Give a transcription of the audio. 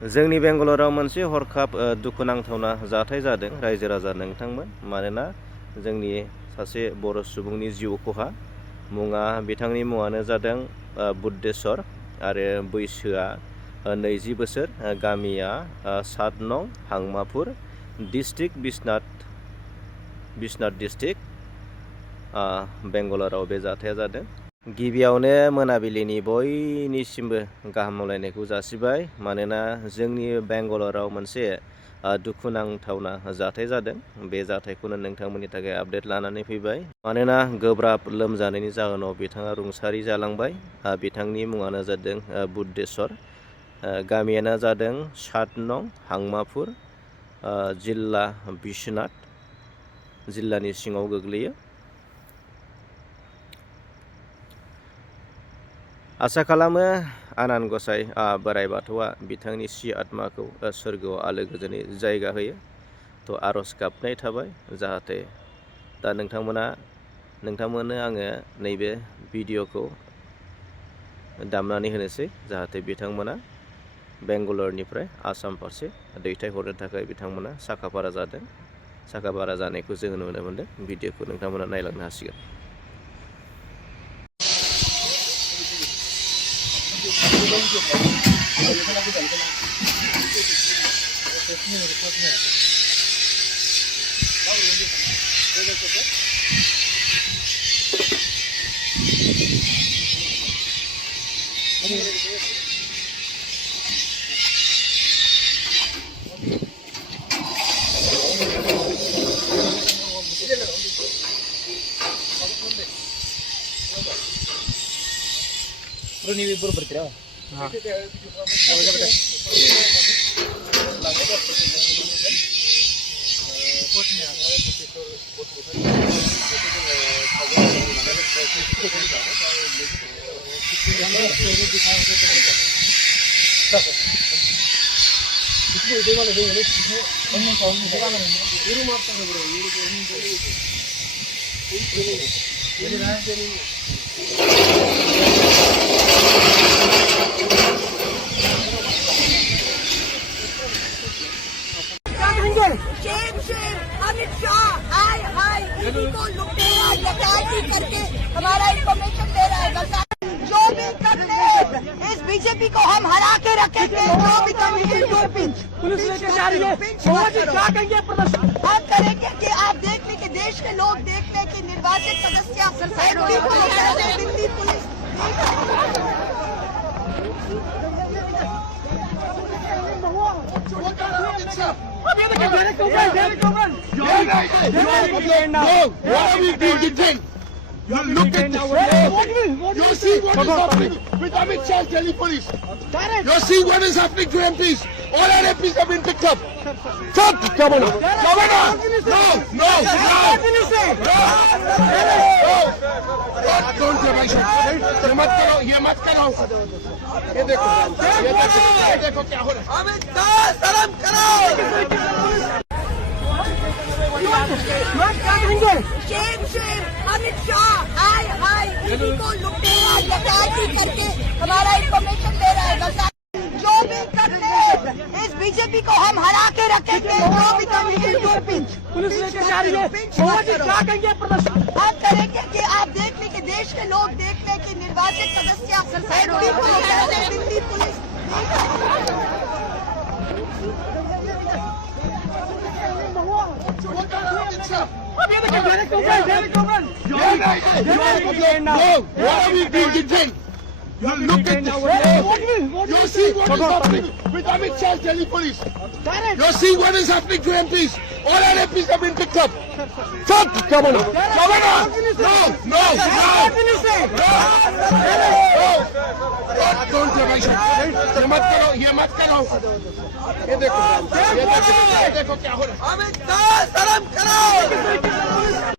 जोंनि बेंगालराव मोनसे हरखाब दुखुनांथावना जाथाय जादों रायजो राजा नोंथांमोन। मानोना जोंनि सासे बर' सुबुंनि जिउ खहा। बिथांनि मुङानो जादों बुद्धेस्वर आरो बैसोआ 20 बोसोर। गामिया 7 नं हांमाफुर, डिस्ट्रिक्ट बिश्वनाथ डिस्ट्रिक्ट, बेंगालराव बे जाथाया जादों। गिबियावनो मोनाबिलिनि बयनिसिमबो गाहाम हामलायनायखौ जासिबाय। मानोना जोंनि बेंगालराव मोनसे दुखुनांथावना जाथाय जादों। बे जाथायखौनो नोंथांमोननि थाखाय आपडेट लानानै फैबाय। मानोना गोब्राब लोमजानायनि जाहोनाव बिथाङा रुंसारि जालांबाय। बिथांनि मुङानो जादों बुद्धेस्वर। गामियानो जादों 7 नं हांमाफुर, जिल्ला बिश्वनाथ जिल्लानि सिङाव गोग्लैयो। आसा खालामो आनान गसाइ बोराइ बाथौआ बिथांनि सि आत्माखौ सोरगोआव आलो गोजोनै जायगा होयो। थ' आर'ज गाबनाय थाबाय जाहाथे दा नोंथांमोननो आङो नैबे भिडिअ'खौ दामनानै होनोसै जाहाथे बिथांमोना बेंगालरनिफ्राय आसाम फारसे दैथायहरनो थाखाय बिथांमोना साखाफारा जादों। साखाफारा जानायखौ जोङो नुनो मोनदों। भिडिअ'खौ नोंथांमोना नायलांनो हासिगोन। ನೀವಿಬ್ಬರು ಬರ್ತೀರಾ? अमित शाह हाय इन्हीं को लुटेरा डकैती करके हमारा इंफॉर्मेशन ले रहा है। जो भी करते इस बीजेपी को हम हरा के रखेंगे। जो भी करेंगे पुलिस लेके जा रही है, क्या कहेंगे प्रदर्शन? हम करेंगे कि आप देख लें कि देश के लोग देख लें कि निर्वाचित सदस्य Delhi police You look at this. You see what is happening with Amit Shah's Delhi police. You see what is happening to MPs. All our MPs have been picked up. Shut, Governor. Governor. No. Don't do my shot. ये मत करो. ये देखो क्या हो रहा है. अमित शाह शर्म करो। शेम अमित शाह हाय इन्हीं को लुटेरा डकैती करके हमारा इंफॉर्मेशन ले रहा है। जो भी करते इस बीजेपी को हम हरा के रखेंगे। जो भी करेंगे पुलिस लेके जा रही है, क्या कहेंगे प्रदर्शन? हम करेंगे कि आप देख लें कि देश के लोग देख लें कि निर्वाचित सदस्य Delhi police What are we doing? You look at this. You see what is happening with Amit Shah's Delhi police. You see what is happening to MPs. All our MPs have been picked up. Shut, Governor. No. Don't do my shot. ये मत करो. ये देखो क्या हो रहा है. अमित शाह शर्म करो।